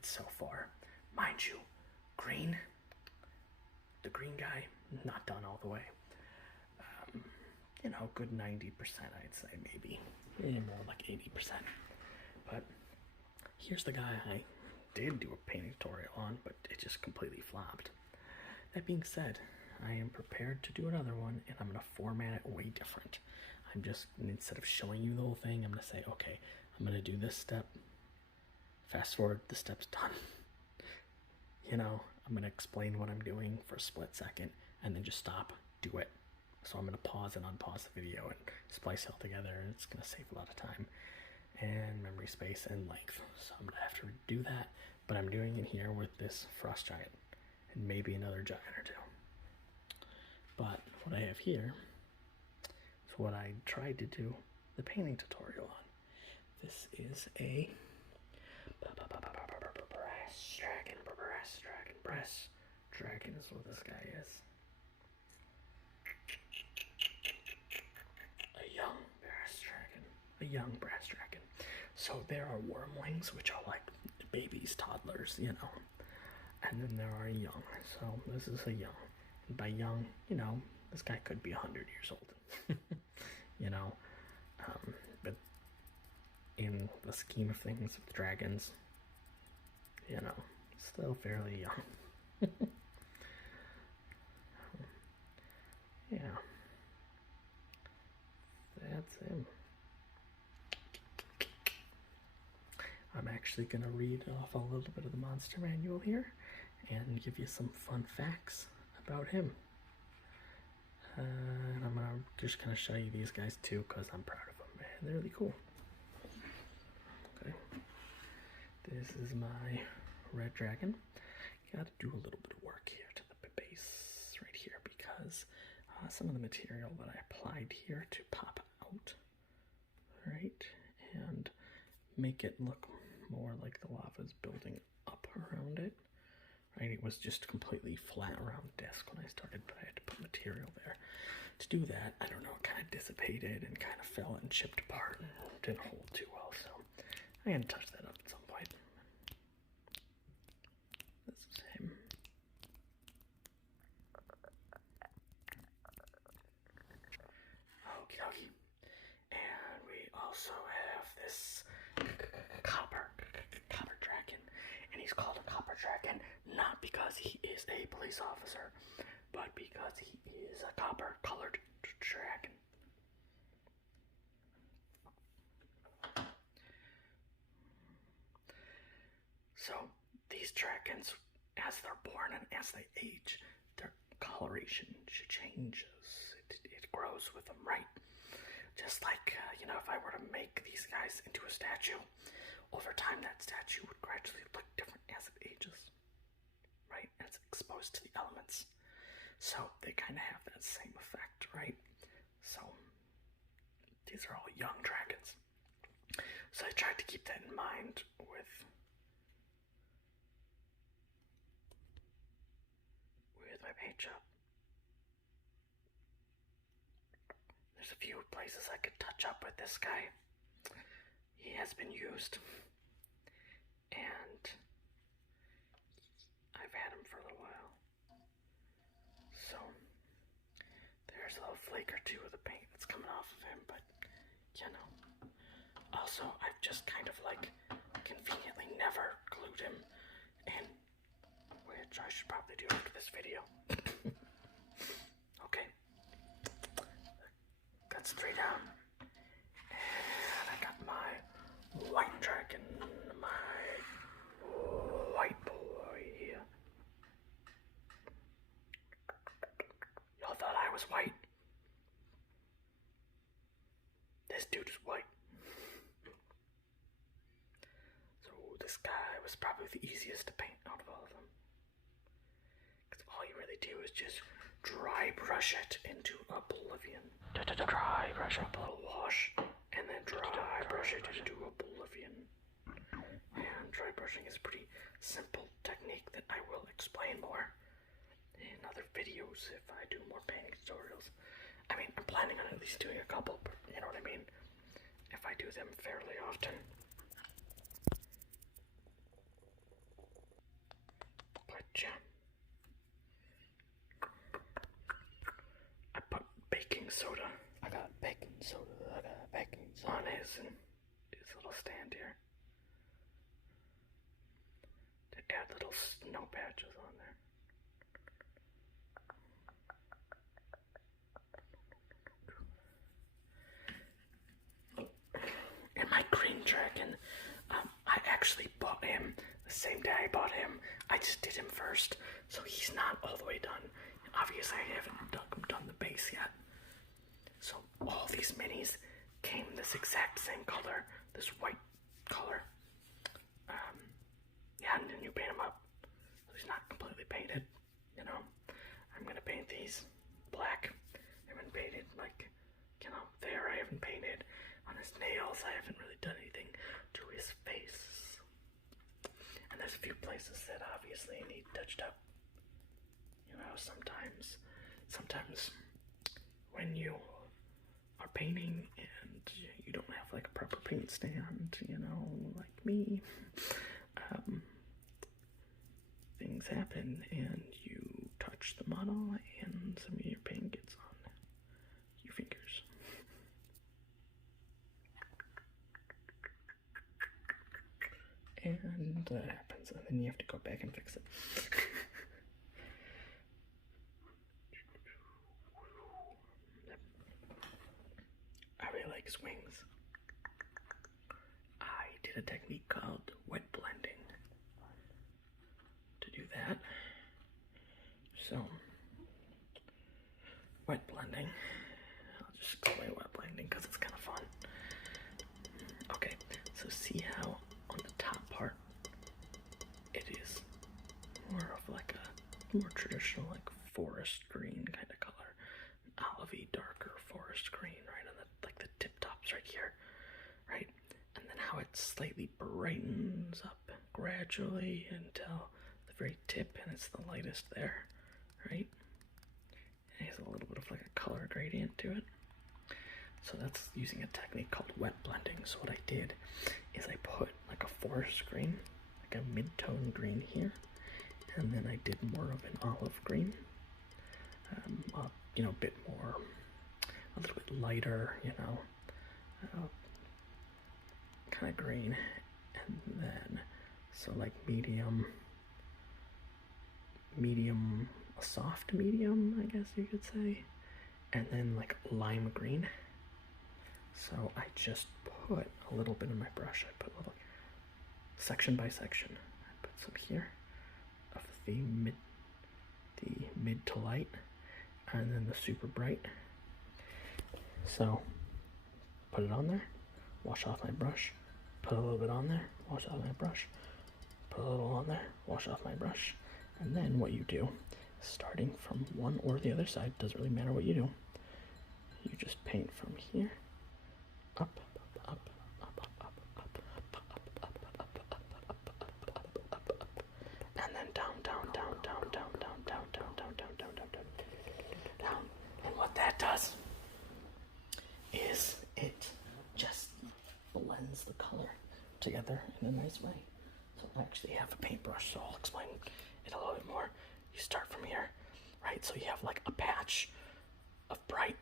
completed so far. Mind you, green, the green guy, not done all the way. Good 90%, I'd say, maybe. More like 80%. But here's the guy I did do a painting tutorial on, but it just completely flopped. That being said, I am prepared to do another one, and I'm going to format it way different. I'm just, instead of showing you the whole thing, I'm going to say, okay, I'm going to do this step. Fast forward, the step's done. I'm going to explain what I'm doing for a split second, and then just stop, do it. So I'm going to pause and unpause the video and splice it all together, and it's going to save a lot of time and memory space and length. So I'm going to have to do that, but I'm doing it here with this frost giant and maybe another giant or two. But what I have here is what I tried to do the painting tutorial on. This is a brass dragon is what this guy is. A young brass dragon. So there are wormlings, which are like babies, toddlers, and then there are young. So this is a young. And by young, this guy could be 100 years old. But in the scheme of things with dragons, still fairly young. Yeah. That's him. I'm actually going to read off a little bit of the monster manual here and give you some fun facts about him. And I'm going to just kind of show you these guys too because I'm proud of them, man. They're really cool. Okay. This is my red dragon. Got to do a little bit of work here to the base right here because some of the material that I applied here to pop out, right, and make it look more like the lava's building up around it, right? It was just completely flat around the disc when I started, but I had to put material there. To do that, I don't know, it kind of dissipated and kind of fell and chipped apart and didn't hold too well, so I had to touch that up at some point. This is him. Okie. And we also have this copper dragon, and he's called a copper dragon not because he is a police officer, but because he is a copper colored dragon. So these dragons, as they're born and as they age, their coloration changes. It grows with them, right? Just like, if I were to make these guys into a statue, over time that statue would gradually look different as it ages, right? As it's exposed to the elements. So they kind of have that same effect, right? So these are all young dragons. So I tried to keep that in mind with my paint job. There's a few places I could touch up with this guy. He has been used, and I've had him for a little while. So there's a little flake or two of the paint that's coming off of him, but Also, I've just kind of conveniently never glued him in, which I should probably do after this video. Okay. That's 3 down. And I got my white dragon, my white boy here. Y'all thought I was white? This dude is white. So this guy was probably the easiest to paint out of all of them. Because all you really do is just dry brush it into oblivion. Dry brush up a little wash, and then dry brush it into oblivion. And dry brushing is a pretty simple technique that I will explain more in other videos if I do more painting tutorials. I mean, I'm planning on at least doing a couple, but you know what I mean? If I do them fairly often. using this little stand here to add little snow patches on there. And my green dragon, I actually bought him the same day I bought him. I just did him first, so he's not all the way done. And obviously I haven't done the base yet. So all these minis came this exact same color, this white color. Yeah, and then you paint him up. So he's not completely painted, you know. I'm gonna paint these black. I haven't painted, like, you know, there I haven't painted. On his nails, I haven't really done anything to his face. And there's a few places that obviously need touched up. You know, sometimes when you are painting and you don't have like a proper paint stand, you know, like me, things happen and you touch the model and some of your paint gets on your fingers. And that happens, and then you have to go back and fix it. I really like his wings. I did a technique called wet blending to do that. So, wet blending. I'll just explain wet blending because it's kind of fun. Okay, so see how on the top part it is more of like a more traditional like forest green kind of color, olivey darker forest green, right on the like the tip tops right here, right, and then how it slightly brightens up gradually until the very tip, and it's the lightest there, right? And it has a little bit of like a color gradient to it. So that's using a technique called wet blending. So what I did is I put like a forest green, like a mid-tone green here, and then I did more of an olive green, you know, a bit more, a little bit lighter, you know, kind of green, and then so like medium, a soft medium, I guess you could say, and then like lime green. So I just put a little bit in my brush. I put a little section by section. I put some here of the mid to light, and then the super bright. So put it on there, wash off my brush, put a little bit on there, wash off my brush, put a little on there, wash off my brush, and then what you do, starting from one or the other side, doesn't really matter what you do, you just paint from here up, up, up, up, up, up, up, up, up, up, up, up, up, up, and then down, down, down, down, down, down, down, down, down, down, down, down, down, down. And what that does is it just blends the color together in a nice way. So I actually have a paintbrush, so I'll explain it a little bit more. You start from here, right? So you have like a patch of bright,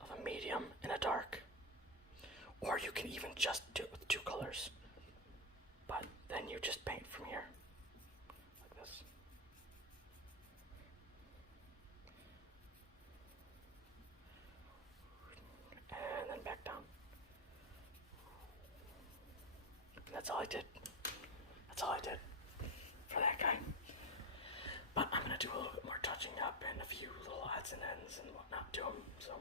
of a medium, and a dark. Or you can even just do it with two colors. But then you just paint from here, like this. And then back down. And that's all I did. That's all I did for that guy. But I'm gonna do a little bit more touching up and a few little odds and ends and whatnot to him, so.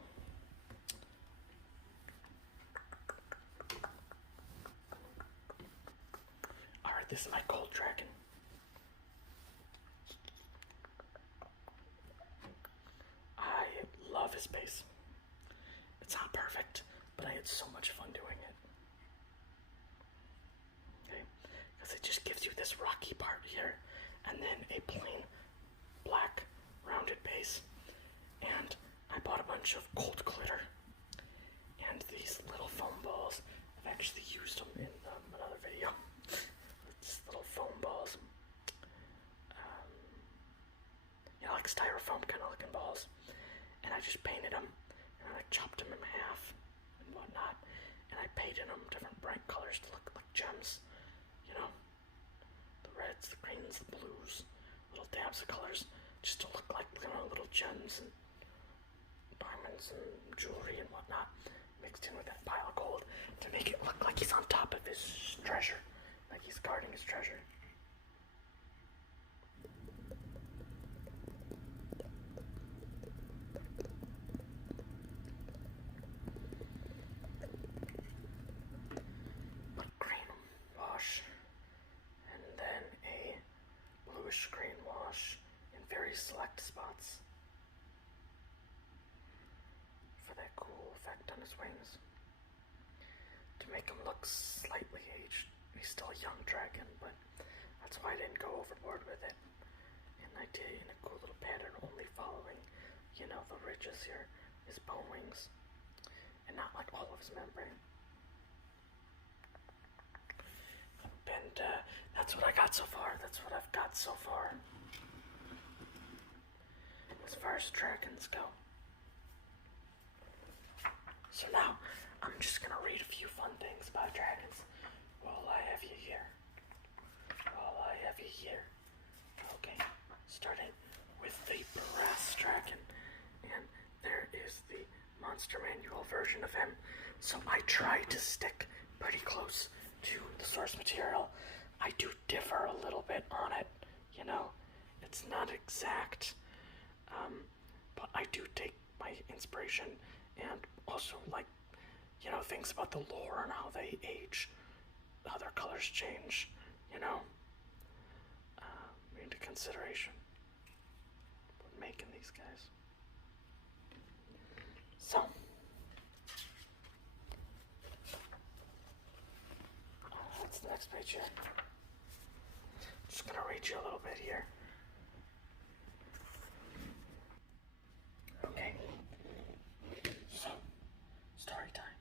Alright, this is my gold dragon. I love his base. It's not perfect, but I had so much fun doing it. Okay, because it just gives you this rocky part here, and then a plain black rounded base. And I bought a bunch of gold glitter and these little foam balls. I've actually used them in another video. It's little foam balls, you know, like styrofoam kind of looking balls. And I just painted them, and I chopped them in half and whatnot, and I I painted them different bright colors to look like gems. You know, the reds, the greens, the blues, little dabs of colors, just to look like, you know, little gems and diamonds and jewelry and whatnot, mixed in with that pile of gold to make it look like he's on top of his treasure, like he's guarding his treasure. A green wash, and then a bluish green wash in very select spots for that cool effect on his wings. To make him look slightly aged. He's still a young dragon, but that's why I didn't go overboard with it. And I did it in a cool little pattern, only following, you know, the ridges here, his bone wings, and not like all of his membrane. And that's what I got so far. That's what I've got so far. As far as dragons go. So now, I'm just gonna read a few fun things about dragons while I have you here. Okay, starting with the brass dragon. And there is the monster manual version of him. So I tried to stick pretty close to the source material. I do differ a little bit on it, you know. It's not exact, but I do take my inspiration and also, like, you know, things about the lore and how they age, how their colors change, you know, into consideration when making these guys. So, that's the next page here. Just gonna read you a little bit here. Okay. So, story time.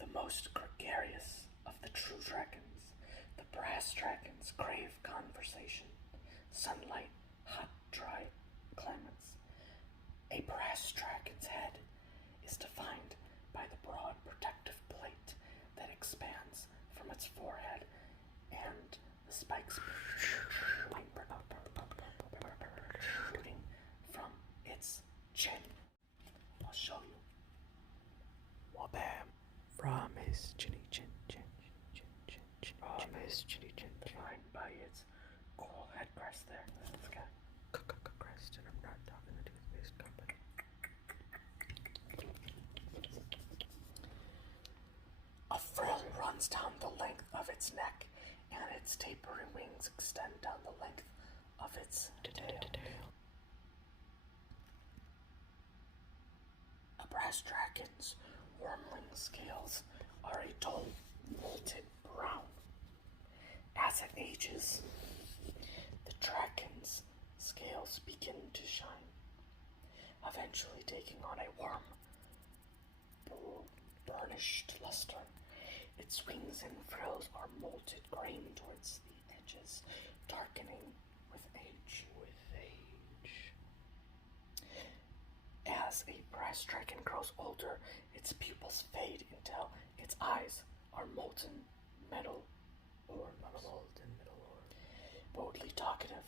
The most gregarious of the true dragons, the brass dragons crave conversation, sunlight, hot, dry climates. A brass dragon's head is defined by the broad protective plate that expands from its forehead and the spikes shooting from its chin. I'll show you. Wabam. From his chinny chin chin chin chin chin. From his chinny chin. Defined by its cool head crest there. It's got crest, and I'm not talking to toothpaste company. A frill runs down the length of its neck, and its tapering wings extend down the length of its tail. A brass dragon's wormling scales are a dull, molten brown. As it ages, the dragon's scales begin to shine, eventually taking on a warm, burnished luster. Its wings and frills are molten grain towards the edges, darkening with age. As a brass dragon grows older, its pupils fade until its eyes are molten metal ores. Boldly talkative,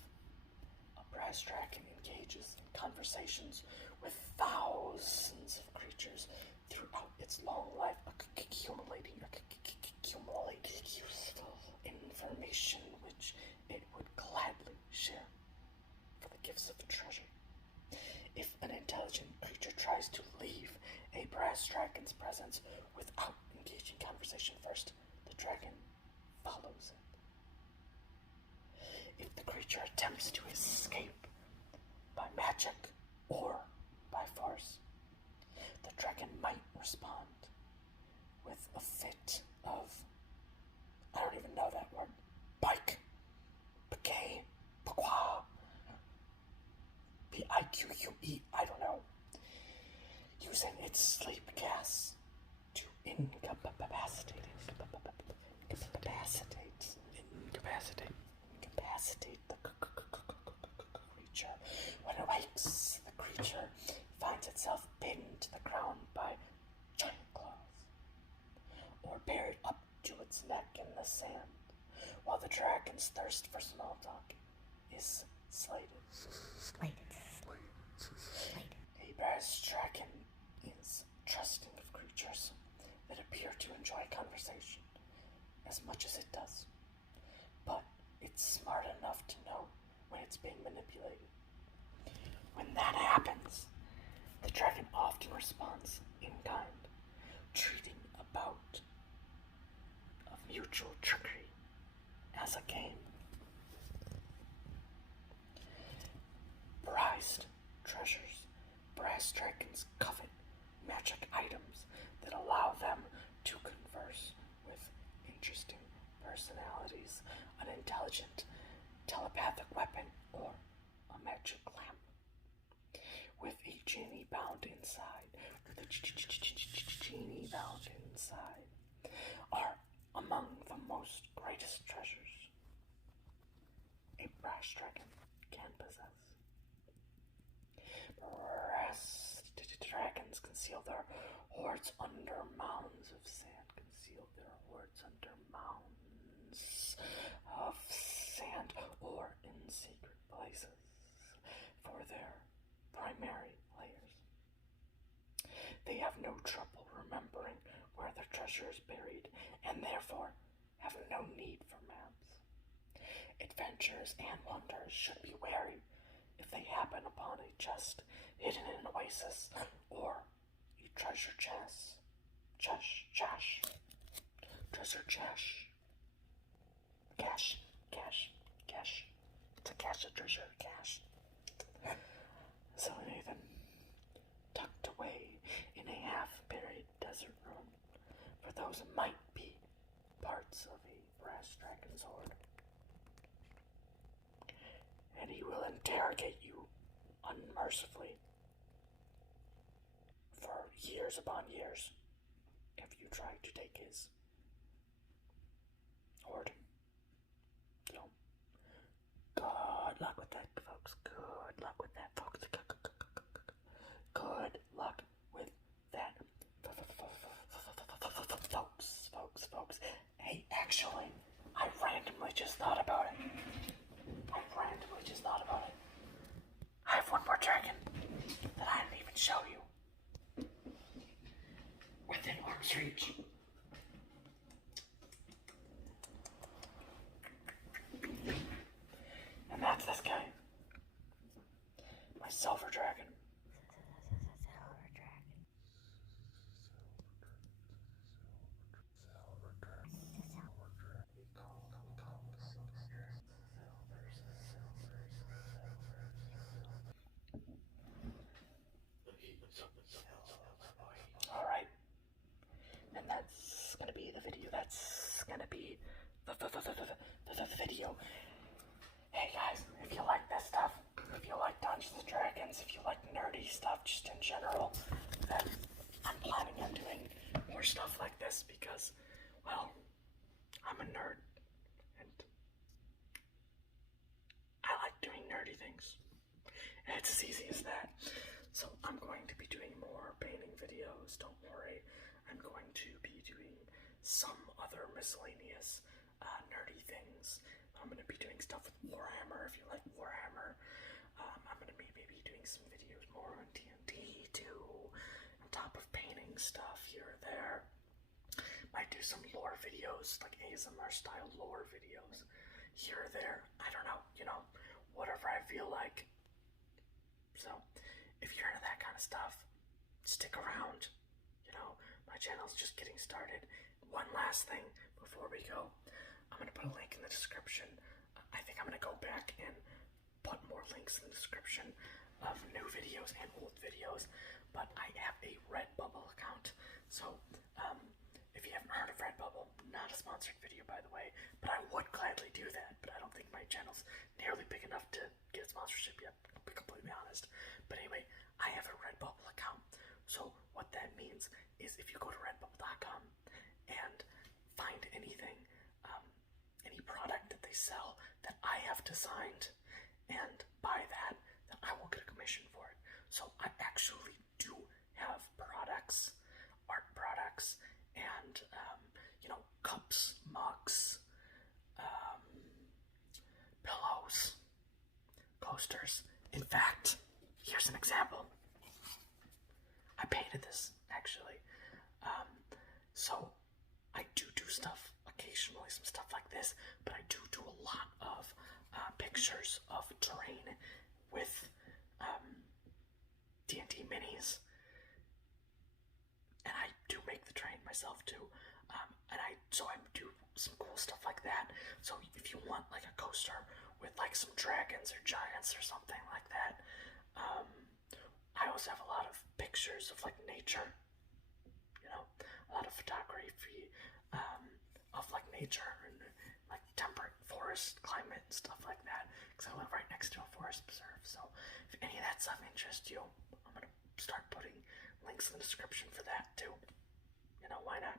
a brass dragon engages in conversations with thousands of creatures throughout its long life, accumulating useful information which it would gladly share for the gifts of treasure. If an intelligent creature tries to leave a brass dragon's presence without engaging conversation first, the dragon follows it. If the creature attempts to escape by magic or by force, the dragon might respond with a fit of, I don't even know that word, bike, bouquet, paqua, P-I-Q-U-E, I don't know, using its sleep gas to incapacitate the creature. When it wakes, the creature finds itself pinned to the ground by giant claws. its neck in the sand, while the dragon's thirst for small talk is slated. A brass dragon is trusting of creatures that appear to enjoy conversation as much as it does, but it's smart enough to know when it's being manipulated. When that happens, the dragon often responds in kind, treating a bout of mutual trickery as a game. Prized treasures. Brass dragons covet magic items that allow them to converse with interesting personalities, an intelligent telepathic weapon, or a magic lamp. With a genie bound inside, are among the most greatest treasures a brass dragon can possess. Brass dragons conceal their hoards under mounds of sand. Or in secret places for their primary layers. They have no trouble remembering where their treasure is buried, and therefore have no need for maps. Adventurers and wanderers should be wary if they happen upon a chest hidden in an oasis or a treasure chest. Treasure chest. Cash. To cash a treasure, cash. So Nathan, tucked away in a half-buried desert room, for those might be parts of a brass dragon's hoard. And he will interrogate you unmercifully for years upon years if you try to take his hoard. So, good luck with that, folks. Good luck with that, folks. Good luck with that, folks. Hey, actually, I randomly just thought about it. I have one more dragon that I didn't even show you. Within arm's reach. And that's this guy. My silver dragon. Alright. And that's gonna be the video. That's gonna be the video. Hey guys, if you like this stuff, if you like Dungeons and Dragons, if you like nerdy stuff just in general, then I'm planning on doing more stuff like this because, well, I'm a nerd and I like doing nerdy things. And it's as easy as that. So I'm going to be doing more painting videos, don't worry. I'm going to be doing some other miscellaneous nerdy things. I'm going to be doing stuff with Warhammer, if you like Warhammer. I'm going to be maybe doing some videos more on D&D too, on top of painting stuff here or there. Might do some lore videos, like ASMR style lore videos here or there. I don't know, whatever I feel like. So, if you're into that kind of stuff, stick around. My channel's just getting started. One last thing before we go. I'm going to put a link in the description. I think I'm going to go back and put more links in the description of new videos and old videos. But I have a Redbubble account. So, if you haven't heard of Redbubble, not a sponsored video by the way, but I would gladly do that. But I don't think my channel's nearly big enough to get a sponsorship yet, I'll be completely honest. But anyway, I have a Redbubble account. So what that means is if you go to redbubble.com and find anything, any product that they sell that I have designed and buy that, then I will get a commission for it. So I actually do have products, art products, and cups, coasters. In fact, here's an example. I painted this, actually. So I do stuff occasionally, some stuff like this, but I do a lot of pictures of terrain with D&D minis. And I do make the terrain myself too. And I do some cool stuff like that. So if you want like a coaster with like some dragons or giants or something like that, I also have a lot of pictures of like nature, you know, a lot of photography of like nature and like temperate forest climate and stuff like that, because I live right next to a forest preserve. So if any of that stuff interests you, I'm gonna start putting links in the description for that too. You know, why not?